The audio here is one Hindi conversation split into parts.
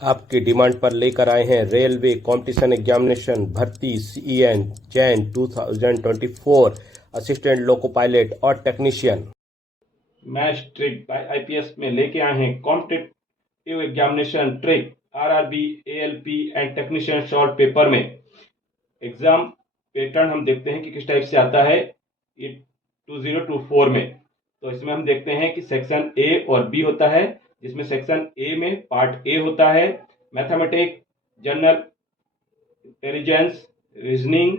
आपकी डिमांड पर लेकर आए हैं रेलवे कंपटीशन एग्जामिनेशन भर्ती सीईएन जैन 2024 असिस्टेंट लोको पायलट और technician. Match trick by IPS में लेके आए हैं competitive examination trick RRB ALP and technician short paper में एग्जाम पैटर्न हम देखते हैं कि किस टाइप से आता है ये 2024 में। तो इसमें हम देखते हैं कि सेक्शन ए और बी होता है, जिसमें सेक्शन ए में पार्ट ए होता है mathematics, general intelligence, reasoning,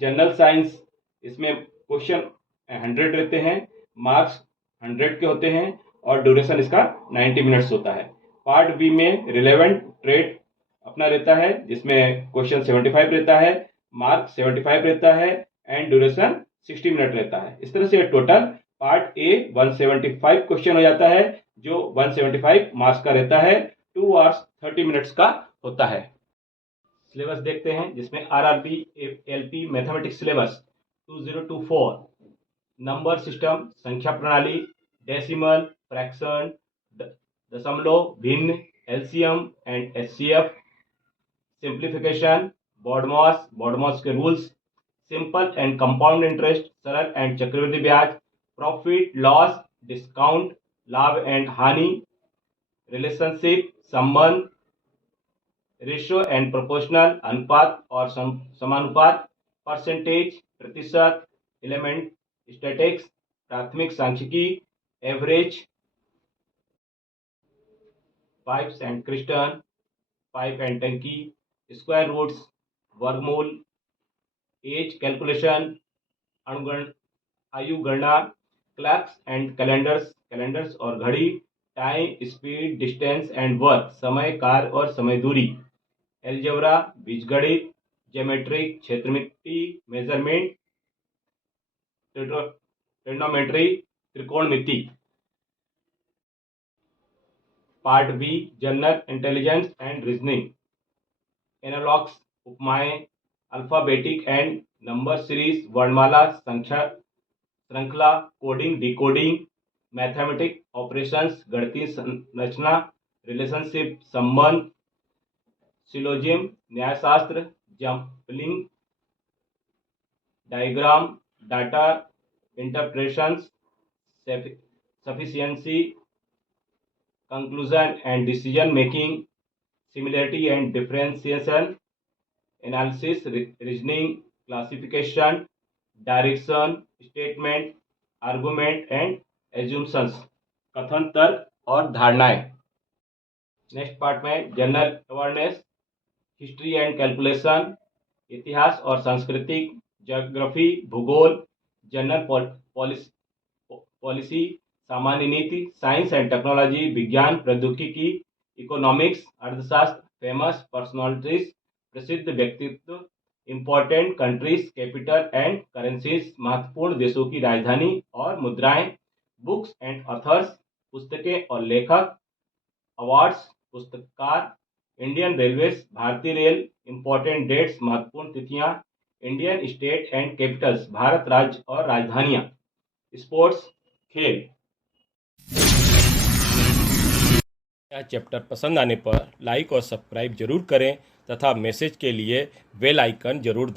general science. इसमें क्वेश्चन 100 रहते हैं, मार्क्स 100 के होते हैं और ड्यूरेशन इसका 90 मिनट्स होता है। पार्ट बी में रिलेवेंट ट्रेड अपना रहता है, जिसमें क्वेश्चन 75 रहता है, मार्क्स 75 रहता है एंड ड्यूरेशन 60 मिनट रहता है। इस तरह से टोटल पार्ट ए 175 क्वेश्चन हो जाता है, जो 175 मार्क्स का रहता है, 2 आवर्स 30 मिनट्स का होता है। सिलेबस देखते हैं, जिसमें RRB LP mathematics syllabus 2024 number system, संख्या प्रणाली, डेसिमल, फ्रैक्शन, दशमलव, भिन्न, LCM and HCF, simplification, BODMAS के rules, simple and compound interest, सरल एंड चक्रवृद्धि ब्याज, प्रॉफिट लॉस, डिस्काउंट, लाभ एंड हानि, रिलेशनशिप, संबंध, रेशियो एंड प्रोपोर्शनल, अनुपात और समानुपात, परसेंटेज, प्रतिशत, एलिमेंट स्टैटिक्स, प्राथमिक सांख्यिकी, एवरेज, पाइप्स एंड क्रिस्टन, पाइप एंड टंकी, स्क्वायर रूट्स, वर्गमूल, एज कैलकुलेशन, आयु गणना, क्लॉक्स एंड कैलेंडर्स और घड़ी, time, speed, distance and work, समय, कार्य और समय दूरी, एलजेब्रा, बीजगणित, ज्योमेट्रिक, क्षेत्रमिति, मेजरमेंट, ट्रिग्नोमेट्री, त्रिकोणमिति। Part B general intelligence and reasoning, analogs, उपमाएं, अल्फाबेटिक एंड नंबर सीरीज, वर्णमाला, संख्या श्रृंखला, कोडिंग, डिकोडिंग, मैथमेटिक ऑपरेशंस, गणितीय संरचना, रिलेशनशिप, संबंध, सिलोजिम, न्यायशास्त्र, जंपलिंग, diagram, data interpretations, sufficiency, conclusion and decision making, similarity and differentiation, analysis, reasoning, classification, direction, statement, argument and assumptions, कथन, तर्क और धारणाएं। नेक्स्ट पार्ट में general awareness, history and calculation, इतिहास और संस्कृति, ज्योग्राफी, भूगोल, जनरल पॉलिसी, सामान्य नीति, साइंस एंड टेक्नोलॉजी, विज्ञान प्रौद्योगिकी, इकोनॉमिक्स, अर्थशास्त्र, फेमस पर्सनालिटीज, प्रसिद्ध व्यक्तित्व, important countries, capital and currencies, महत्वपूर्ण देशों की राजधानी और मुद्राएं, बुक्स एंड ऑथर्स, पुस्तकें और लेखक, अवार्ड्स, पुरस्कार, इंडियन रेलवेज, भारतीय रेल, इंपॉर्टेंट डेट्स, महत्वपूर्ण तिथियां, Indian state and Capitals, Bharat राज्य और राजधानियां, स्पोर्ट्स, खेल। यह चैप्टर पसंद आने पर लाइक और सब्सक्राइब जरूर करें तथा मैसेज के लिए बेल आइकन जरूर दबाएं।